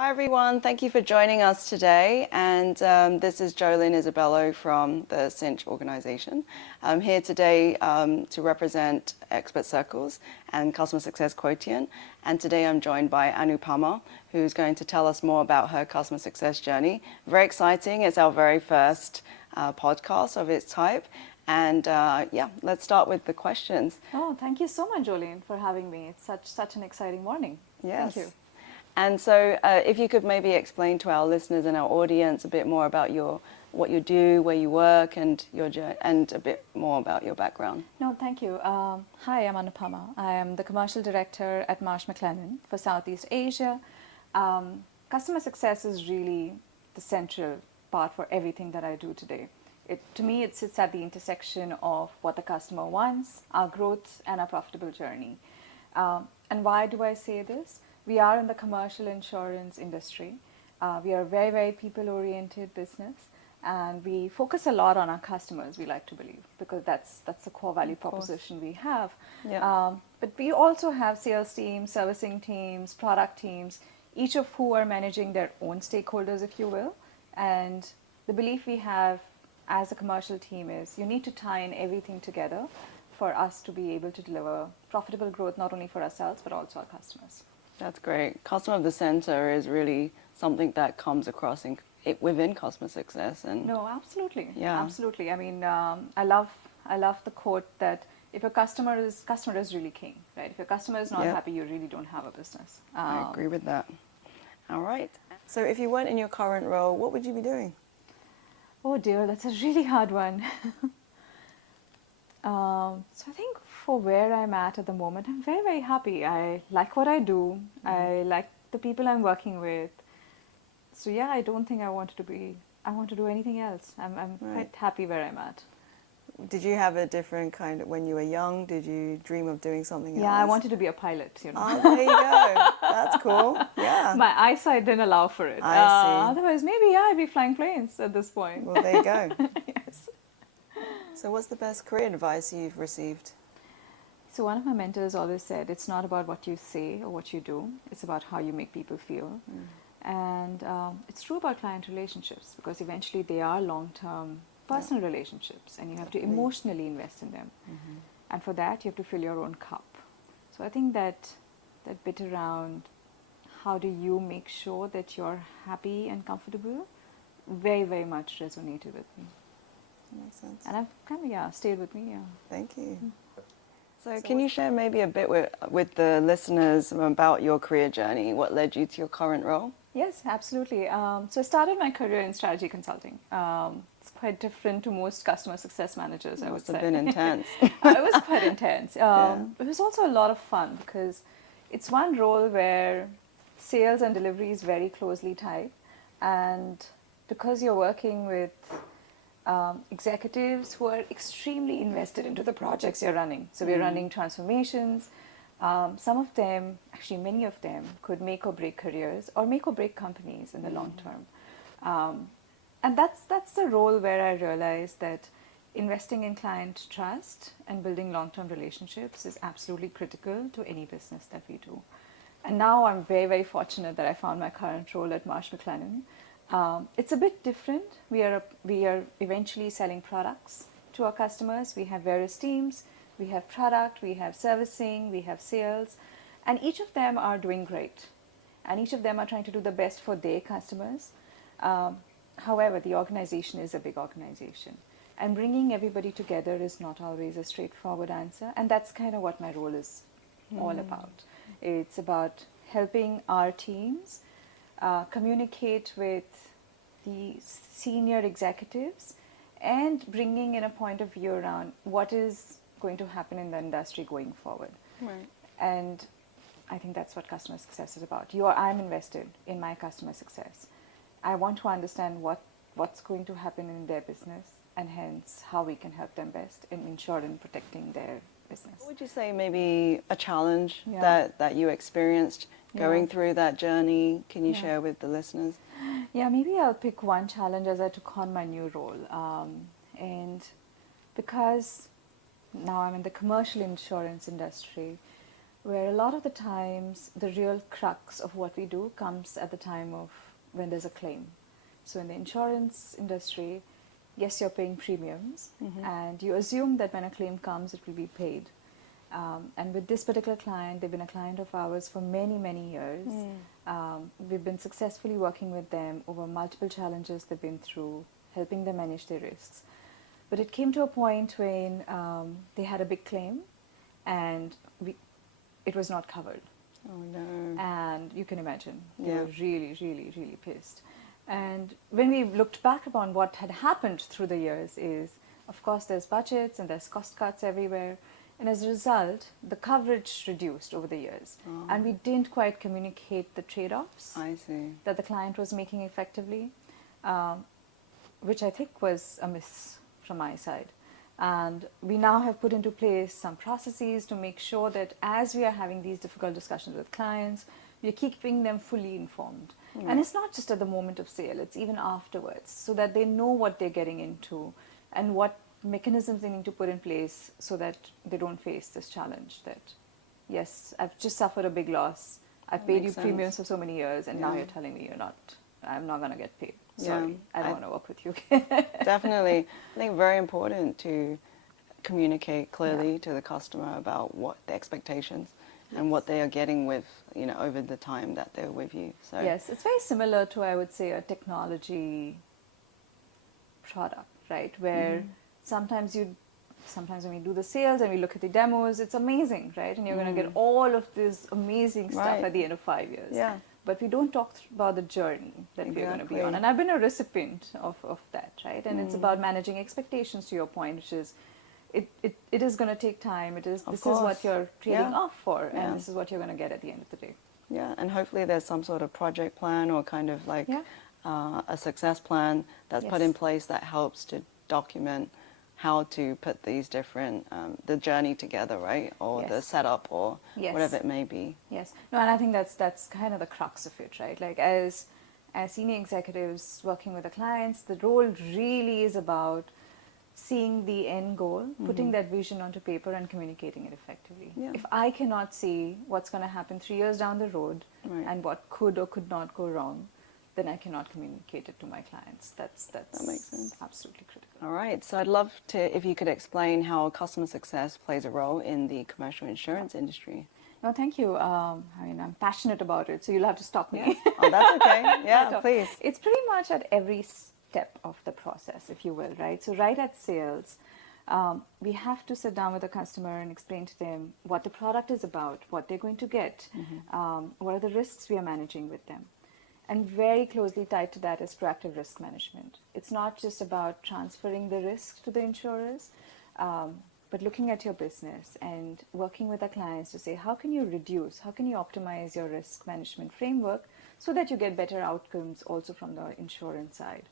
Hi everyone, thank you for joining us today. And this is Jolyn Isabelo from the Cinch organization. I'm here today to represent Expert Circles and Customer Success Quotient. And today I'm joined by Anupama, who's going to tell us more about her customer success journey. Very exciting. It's our very first podcast of its type. And let's start with the questions. Oh, thank you so much, Jolyn, for having me. It's such an exciting morning. Yes. Thank you. And so if you could maybe explain to our listeners and our audience a bit more about what you do, where you work, and and a bit more about your background. No, thank you. Hi, I'm Anupama. I am the commercial director at Marsh McLennan for Southeast Asia. Customer success is really the central part for everything that I do today. To me, it sits at the intersection of what the customer wants, our growth, and our profitable journey. And why do I say this? We are in the commercial insurance industry. We are a very, very people-oriented business, and we focus a lot on our customers, we like to believe, because that's the core value proposition we have. Yeah. But we also have sales teams, servicing teams, product teams, each of who are managing their own stakeholders, if you will. And the belief we have as a commercial team is you need to tie in everything together for us to be able to deliver profitable growth, not only for ourselves, but also our customers. That's great. Customer of the center is really something that comes across within customer success. And no, absolutely. Yeah. Absolutely. I mean, I love the quote that if your customer is really king, right? If your customer is not happy, you really don't have a business. I agree with that. All right. So if you weren't in your current role, what would you be doing? Oh dear, that's a really hard one. So I think for where I'm at the moment, I'm very, very happy. I like what I do. Mm-hmm. I like the people I'm working with. So yeah, I don't think I want to do anything else. I'm Right. quite happy where I'm at. Did you have a different when you were young? Did you dream of doing something else? Yeah, I wanted to be a pilot, Oh, there you go. That's cool. Yeah. My eyesight didn't allow for it. I see. Otherwise, maybe I'd be flying planes at this point. Well, there you go. Yes. So what's the best career advice you've received? So one of my mentors always said, it's not about what you say or what you do, it's about how you make people feel. And it's true about client relationships, because eventually they are long-term personal relationships, and you have to emotionally invest in them. Mm-hmm. And for that, you have to fill your own cup. So I think that bit around how do you make sure that you're happy and comfortable very, very much resonated with me. That makes sense. And I've kind of, stayed with me, Thank you. So can you share maybe a bit with the listeners about your career journey? What led you to your current role? Yes, absolutely. So I started my career in strategy consulting. It's quite different to most customer success managers, I would say. It must have been intense. It was quite intense. It was also a lot of fun, because it's one role where sales and delivery is very closely tied. And because you're working with executives who are extremely invested into the projects you're running. So we're running transformations. Some of them, actually many of them, could make or break careers or make or break companies in the long term. And that's the role where I realized that investing in client trust and building long-term relationships is absolutely critical to any business that we do. And now I'm very, very fortunate that I found my current role at Marsh McLennan. It's a bit different. We are eventually selling products to our customers. We have various teams. We have product, we have servicing, we have sales, and each of them are doing great. And each of them are trying to do the best for their customers. However, the organization is a big organization. And bringing everybody together is not always a straightforward answer. And that's kind of what my role is all about. It's about helping our teams communicate with the senior executives and bringing in a point of view around what is going to happen in the industry going forward. Right. And I think that's what customer success is about. I'm invested in my customer success. I want to understand what's going to happen in their business, and hence how we can help them best in ensuring protecting their business. What would you say maybe a challenge that you experienced going through that journey? Can you share with the listeners? Yeah, maybe I'll pick one challenge as I took on my new role. And because now I'm in the commercial insurance industry, where a lot of the times the real crux of what we do comes at the time of when there's a claim. So in the insurance industry, yes, you're paying premiums, and you assume that when a claim comes, it will be paid. And with this particular client, they've been a client of ours for many, many years. We've been successfully working with them over multiple challenges they've been through, helping them manage their risks. But it came to a point when they had a big claim, and it was not covered. Oh no. And you can imagine, they Yeah. were really, really, really pissed. And when we looked back upon what had happened through the years is, of course, there's budgets and there's cost cuts everywhere. And as a result, the coverage reduced over the years. Oh. And we didn't quite communicate the trade-offs I see. that the client was making effectively, which I think was a miss from my side. And we now have put into place some processes to make sure that as we are having these difficult discussions with clients, we're keeping them fully informed. And it's not just at the moment of sale, it's even afterwards, so that they know what they're getting into and what mechanisms they need to put in place so that they don't face this challenge that, yes, I've just suffered a big loss, I've paid you makes sense. premiums for so many years, and now Yeah. you're telling me I'm not going to get paid. Yeah. Sorry, I don't want to work with you. Definitely. I think very important to communicate clearly to the customer about what the expectations and what they are getting with, over the time that they're with you. So Yes, it's very similar to, I would say, a technology product, right? Where sometimes when we do the sales and we look at the demos, it's amazing, right? And you're going to get all of this amazing stuff Right. at the end of 5 years. Yeah. But we don't talk about the journey that we're going to be Exactly. on. And I've been a recipient of that, right? And it's about managing expectations, to your point, which is it is going to take time. This is course. what you're trading Yeah. off for, Yeah. and this is what you're going to get at the end of the day. Yeah, and hopefully there's some sort of project plan or kind of like Yeah. a success plan that's put Yes. in place that helps to document how to put these different, the journey together, right? Or the Yes. setup or Yes. whatever it may be. Yes. No, and I think that's kind of the crux of it, right? Like as senior executives working with the clients, the role really is about seeing the end goal, putting that vision onto paper and communicating it effectively. Yeah. If I cannot see what's going to happen 3 years down the road Right. and what could or could not go wrong, then I cannot communicate it to my clients. That's makes sense. absolutely critical. All right, so I'd love if you could explain how customer success plays a role in the commercial insurance industry. No, thank you. I'm passionate about it, so you'll have to stop me. Yeah. Oh, that's okay. Yeah, So please. It's pretty much at every step of the process, if you will, right? So right at sales, we have to sit down with the customer and explain to them what the product is about, what they're going to get, what are the risks we are managing with them. And very closely tied to that is proactive risk management. It's not just about transferring the risk to the insurers, but looking at your business and working with the clients to say, how can you reduce, how can you optimize your risk management framework so that you get better outcomes also from the insurance side.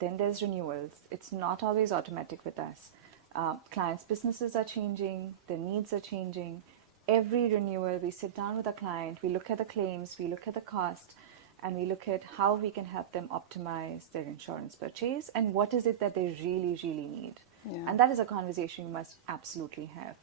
Then there's renewals. It's not always automatic with us. Clients' businesses are changing, their needs are changing. Every renewal, we sit down with a client, we look at the claims, we look at the cost, and we look at how we can help them optimize their insurance purchase and what is it that they really, really need. Yeah. And that is a conversation you must absolutely have.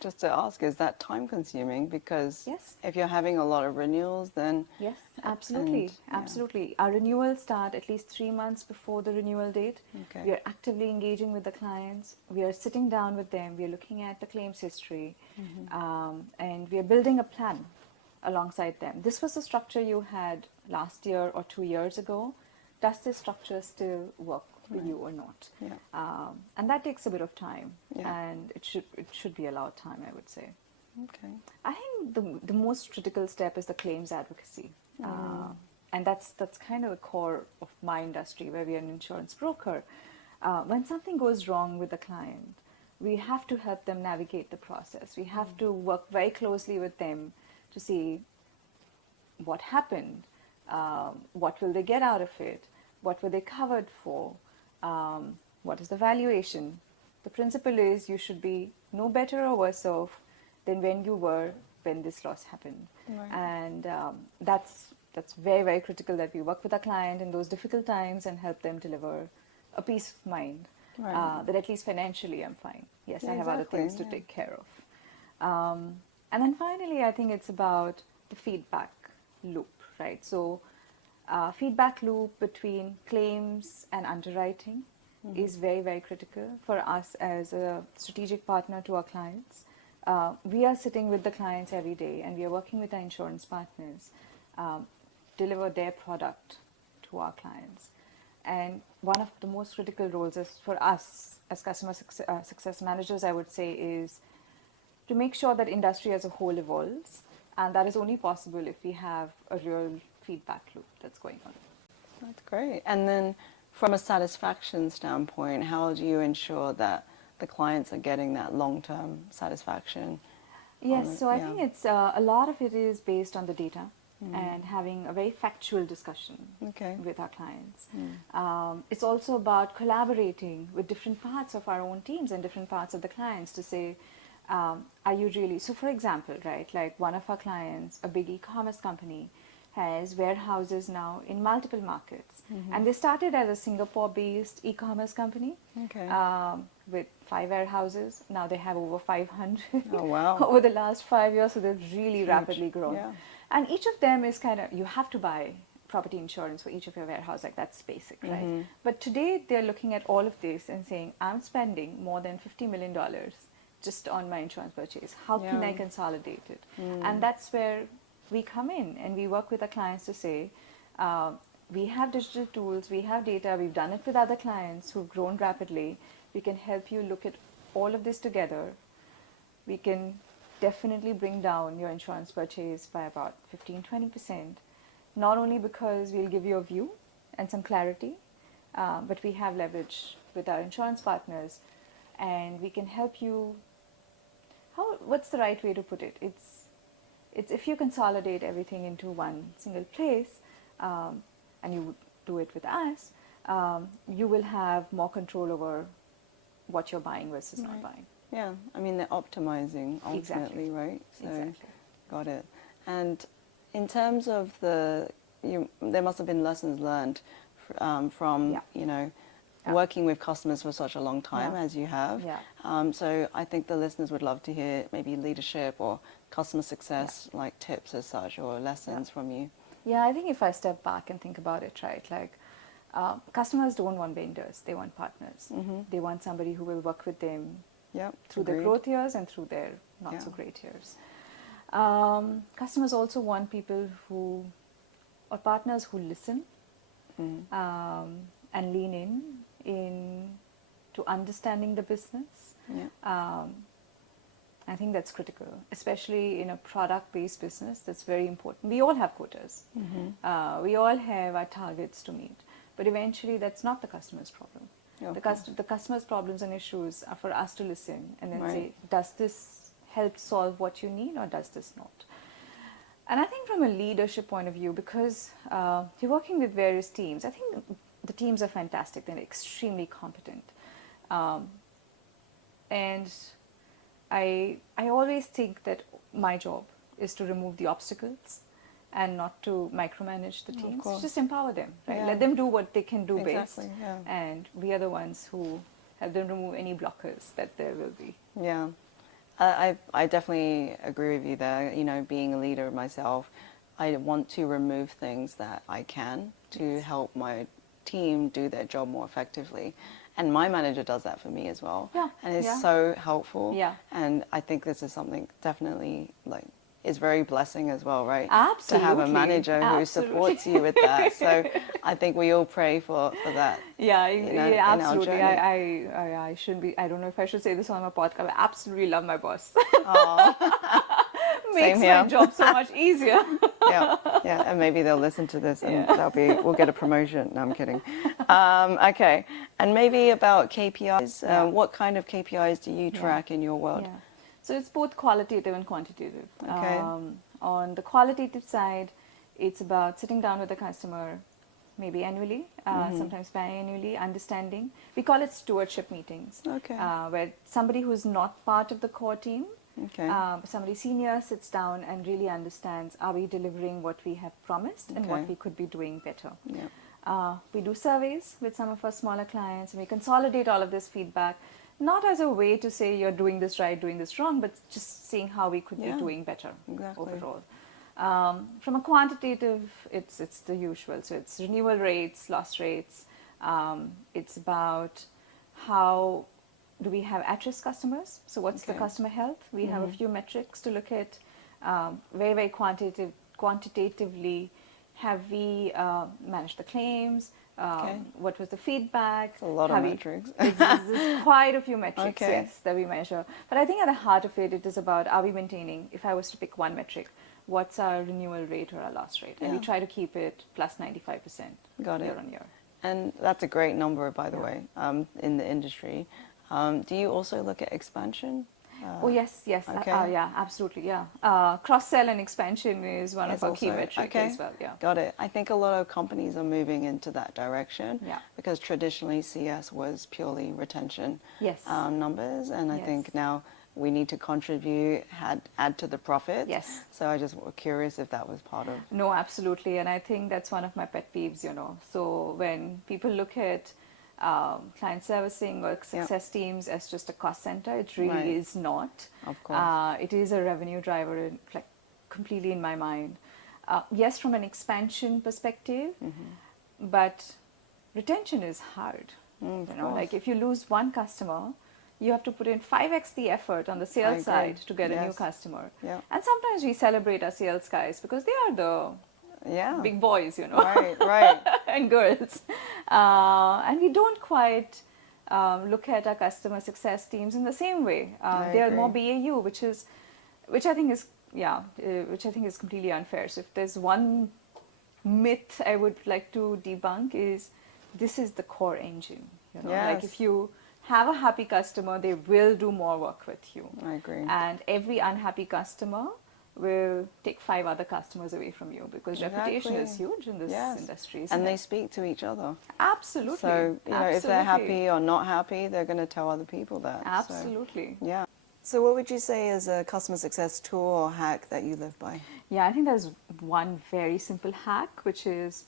Just to ask, is that time consuming? Because Yes. if you're having a lot of renewals, then Yes, absolutely. And, yeah. Absolutely. Our renewals start at least 3 months before the renewal date. Okay. We are actively engaging with the clients. We are sitting down with them. We are looking at the claims history. And we are building a plan alongside them. This was the structure you had last year or 2 years ago. Does this structure still work for you or not? Yeah. And that takes a bit of time. Yeah. And it should be allowed time, I would say. okay. I think the most critical step is the claims advocacy. And that's kind of the core of my industry, where we are an insurance broker. When something goes wrong with the client, we have to help them navigate the process. We have to work very closely with them to see what happened, what will they get out of it, what were they covered for, what is the valuation. The principle is you should be no better or worse off than when you were when this loss happened. Right. And that's very, very critical that we work with our client in those difficult times and help them deliver a peace of mind, Right. that at least financially I'm fine. Yes, Yeah, I have other exactly, things to yeah. take care of. And then finally, I think it's about the feedback loop, right? So feedback loop between claims and underwriting is very, very critical for us as a strategic partner to our clients. We are sitting with the clients every day and we are working with our insurance partners, deliver their product to our clients. And one of the most critical roles is for us as customer success managers, I would say, is to make sure that industry as a whole evolves. And that is only possible if we have a real feedback loop that's going on. That's great. And then from a satisfaction standpoint, how do you ensure that the clients are getting that long-term satisfaction? Yes, so I think it's a lot of it is based on the data and having a very factual discussion with our clients. It's also about collaborating with different parts of our own teams and different parts of the clients to say, are you really, so for example, right, like one of our clients, a big e-commerce company, has warehouses now in multiple markets. And they started as a Singapore-based e-commerce company with 5 warehouses. Now they have over 500 over the last 5 years, so they've really rapidly grown. And each of them is kind of, you have to buy property insurance for each of your warehouse, like that's basic, right? But today they're looking at all of this and saying, I'm spending more than $50 million just on my insurance purchase. How can I consolidate it? And that's where we come in and we work with our clients to say, we have digital tools, we have data, we've done it with other clients who've grown rapidly. We can help you look at all of this together. We can definitely bring down your insurance purchase by about 15-20%, not only because we'll give you a view and some clarity, but we have leverage with our insurance partners and we can help you. What's the right way to put it? It's if you consolidate everything into one single place and you do it with us, you will have more control over what you're buying versus not buying. Yeah, I mean, they're optimizing ultimately, right? So, got it. And in terms of there must have been lessons learned from, working with customers for such a long time as you have. So I think the listeners would love to hear maybe leadership or customer success like tips as such or lessons from you. Yeah, I think if I step back and think about it, right, like customers don't want vendors, they want partners. They want somebody who will work with them through their growth years and through their not so great years. Customers also want people or partners who listen and lean in to understanding the business. I think that's critical, especially in a product-based business. That's very important. We all have quotas. We all have our targets to meet. But eventually, that's not the customer's problem. The customer's problems and issues are for us to listen and then say, does this help solve what you need or does this not? And I think from a leadership point of view, because you're working with various teams, I think the teams are fantastic. They're extremely competent. And I always think that my job is to remove the obstacles and not to micromanage the teams. Just empower them, right? Let them do what they can do best. And we are the ones who help them remove any blockers that there will be. Yeah. I definitely agree with you there. Being a leader myself, I want to remove things that I can to help my team do their job more effectively. And my manager does that for me as well. And it's so helpful. And I think this is something definitely is very blessing as well, right? Absolutely. To have a manager who supports you with that. So I think we all pray for that. Absolutely. I shouldn't be, I don't know if I should say this on my podcast, I absolutely love my boss. Makes my job so much easier. And maybe they'll listen to this and we'll get a promotion. No, I'm kidding. Okay, and maybe about KPIs. What kind of KPIs do you track in your world? So it's both qualitative and quantitative. On the qualitative side, it's about sitting down with the customer, maybe annually, sometimes biannually, understanding. We call it stewardship meetings, where somebody who's not part of the core team, somebody senior sits down and really understands, are we delivering what we have promised and what we could be doing better. We do surveys with some of our smaller clients and we consolidate all of this feedback not as a way to say you're doing this right, doing this wrong, but just seeing how we could Yeah, be doing better exactly. overall. From a quantitative, it's the usual. So it's renewal rates, loss rates. It's about how do we have at-risk customers. So what's the Okay. customer health? We have a few metrics to look at. Very, very quantitatively, have we managed the claims? Okay. What was the feedback? It's a lot of Have we- metrics. There's quite a few metrics, Okay. yes, that we measure. But I think at the heart of it, it is about, are we maintaining, if I was to pick one metric, what's our renewal rate or our loss rate? And we Yeah. try to keep it plus 95% Got it. year on year. And that's a great number, by the Yeah. way, in the industry. Do you also look at expansion? Oh, yes, okay. yeah, absolutely, yeah. Cross-sell and expansion is one It's of our key also- metrics okay. as well, yeah. Got it. I think a lot of companies are moving into that direction Yeah. because traditionally CS was purely retention Yes. numbers, and I Yes. think now we need to contribute, add to the profit. Yes. So I just was curious if that was part of. No, absolutely. And I think that's one of my pet peeves, So when people look at client servicing or success teams as just a cost center, it really Right. is not. Of course. It is a revenue driver, like completely in my mind. Yes, from an expansion perspective, but retention is hard. Of Like course. if you lose one customer, you have to put in 5x the effort on the sales agree. side to get a new Yes. customer. Yeah. And sometimes we celebrate our sales guys because they are the Yeah. big boys, Right. and girls. And we don't quite look at our customer success teams in the same way. They are more agree. BAU, which I think is completely unfair. So if there's one myth I would like to debunk is this is the core engine. Like Yes. if you have a happy customer, they will do more work with you. I agree. And every unhappy customer will take 5 other customers away from you because reputation is Exactly. huge in this Yes. industry. Isn't And they it? speak to each other. Absolutely. So, if they're Absolutely. happy or not happy, they're going to tell other people that. So, Absolutely. yeah. So what would you say is a customer success tool or hack that you live by? Yeah, I think there's one very simple hack, which is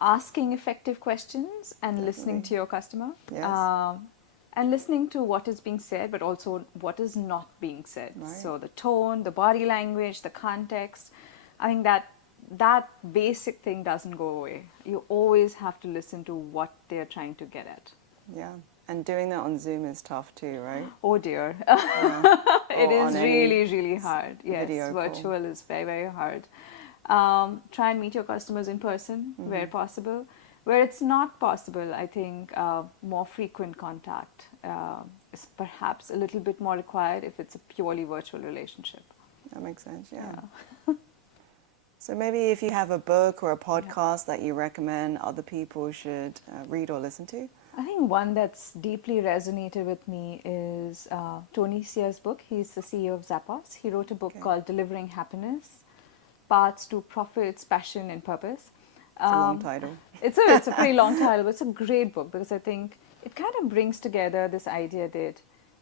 asking effective questions and listening to your customer. Yes. And listening to what is being said, but also what is not being said. Right. So the tone, the body language, the context. I think that basic thing doesn't go away. You always have to listen to what they're trying to get at. Yeah. And doing that on Zoom is tough too, right? Oh dear. Yeah. It Or is on any really, really hard. Yes, video call. virtual is very, very hard. Try and meet your customers in person where possible. Where it's not possible, I think more frequent contact is perhaps a little bit more required if it's a purely virtual relationship. That makes sense, yeah. So maybe if you have a book or a podcast that you recommend other people should read or listen to? I think one that's deeply resonated with me is Tony Hsieh's book. He's the CEO of Zappos. He wrote a book called Delivering Happiness, Paths to Profits, Passion and Purpose. It's a long title. It's a pretty long title, but it's a great book because I think it kind of brings together this idea that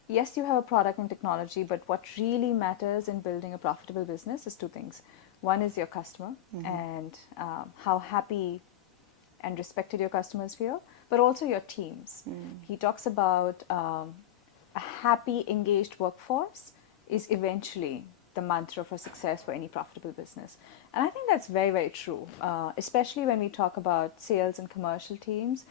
yes, you have a product and technology, but what really matters in building a profitable business is 2 things. One is your customer and how happy and respected your customers feel, but also your teams. He talks about a happy, engaged workforce is eventually the mantra for success for any profitable business. And I think that's very, very true, especially when we talk about sales and commercial teams.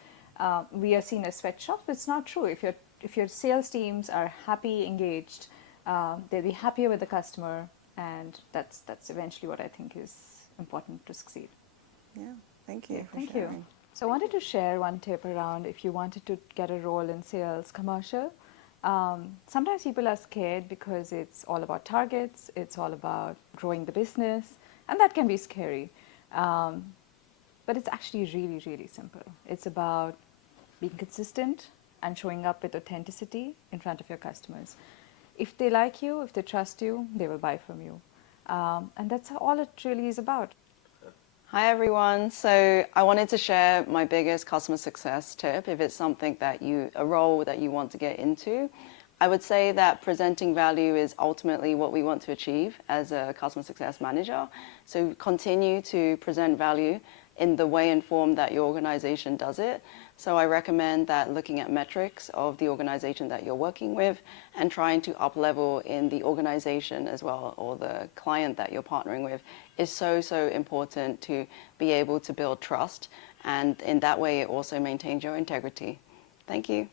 We are seen as sweatshops, but it's not true. If your sales teams are happy, engaged, they'll be happier with the customer, and that's eventually what I think is important to succeed. Yeah, thank you for Thank sharing. you. So I wanted to share one tip around if you wanted to get a role in sales commercial. Sometimes people are scared because it's all about targets, it's all about growing the business, and that can be scary. But it's actually really, really simple. It's about being consistent and showing up with authenticity in front of your customers. If they like you, if they trust you, they will buy from you. And that's all it really is about. Hi everyone. So I wanted to share my biggest customer success tip. If it's something a role that you want to get into, I would say that presenting value is ultimately what we want to achieve as a customer success manager. So continue to present value in the way and form that your organization does it. So I recommend that looking at metrics of the organization that you're working with and trying to up level in the organization as well, or the client that you're partnering with, is so, so important to be able to build trust. And in that way, it also maintains your integrity. Thank you.